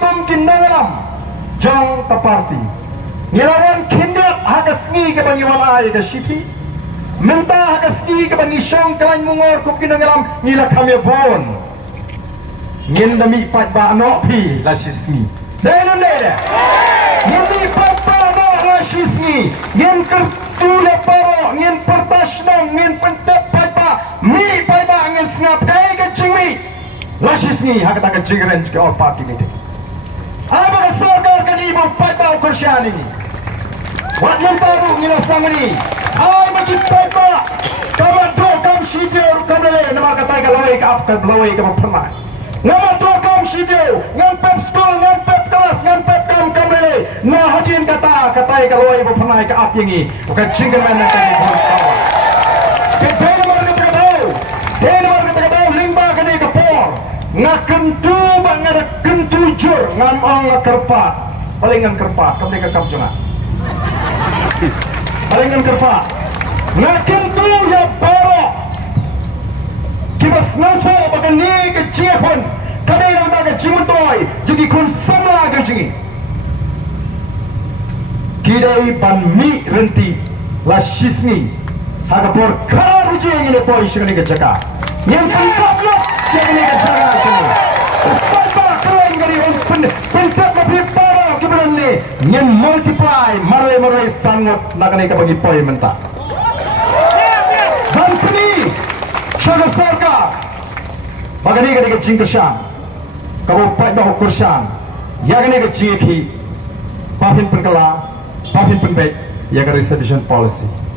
tum kinangalam jong taparti ngelawan kindat hagas sngi ke bangi walai ke shiti minta hagas sngi ke bangi syong kelain mungor kup kinangalam ngila kami bon ngin demi paidbah no pi la shisngi dele dele ngin mi paidbah no la shisngi ngin kertule paro ngin pertashnam ngin pentep paidbah mi paidbah ngin snap dai ke jingmi la shisngi hakata ke jingren ke or party meeting apa kesokar kan ibu paidbah kursian ini wat mentaru ngila sangani ai bagi paidbah kamado kam shidio kamele nama kata ke lawai ke ap ke lawai ke pernah nama tu kam shidio ngan pep school ngan pep kelas ngan pep kam kamele na hadin kata ke lawai ke pernah ke ap yangi ke jingren mana ke bersama ke dene marga ke dau lingba ke ni ke por ngakentu bang ada kentu jur ngam ong kerpat palingan kerpat kami ke kamjunga palingan kerpat ngakentu ya baro kibas ngato bagani ke jehon kadai na baga jimutoy jadi kun sama ke jingi kidai ban mi renti la shisni haga por kar jingi ne poi shini ke jaka yang pentaplo yang ini ke jaka shini papa kelain gari on pentap mapi para kibaran ne yang multiply marai sangot nakane ka bagi poi menta Bantini Syara Sarkar Bagani ka ke jingkesan kabo paidbah kursan yagane ke jiki papin penkala papin penbek yaga reservation policy